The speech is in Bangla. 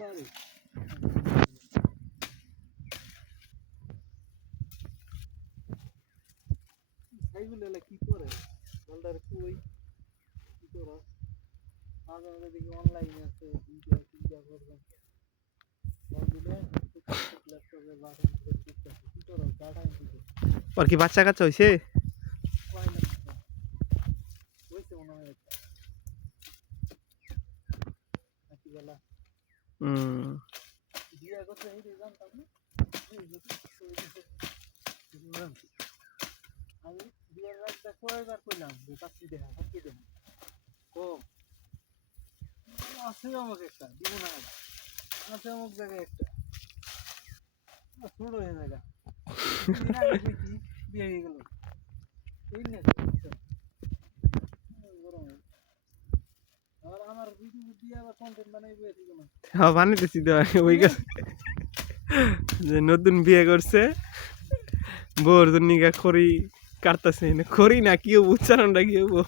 পারে এইগুলো কি করে বলদার কই কি করে আগে আগে দেখি অনলাইনে আছে ভিডিও ভিডিও করবেন বলদিলে ল্যাপটপে বাটন কি করে ডাটা এন্ট্রি ওর কি বাচ্চা কাচ্চা হইছে? কয় না হইছে মনে হয় নাকি বলা বিয়ে করতে এই জানতাম না আমি বিয়ের রাতটা কয়বার কইলাম যে চাকরি দেখা চাকরি দেখা কম আছে আমাকে একটা দিব না আছে অমুক জায়গায় একটা ছোট হয়ে জায়গা বিয়ে হয়ে গেল এই না গরম আর আমার ভিডিও দিয়ে আবার কন্টেন্ট বানাইবো ঠিক না হ্যাঁ বানাইতেছি তো ওই যে নতুন বিয়ে করছে বউর জন্য খড়ি কাটতেছে খড়ি না কি উচ্চারণটা কি হবো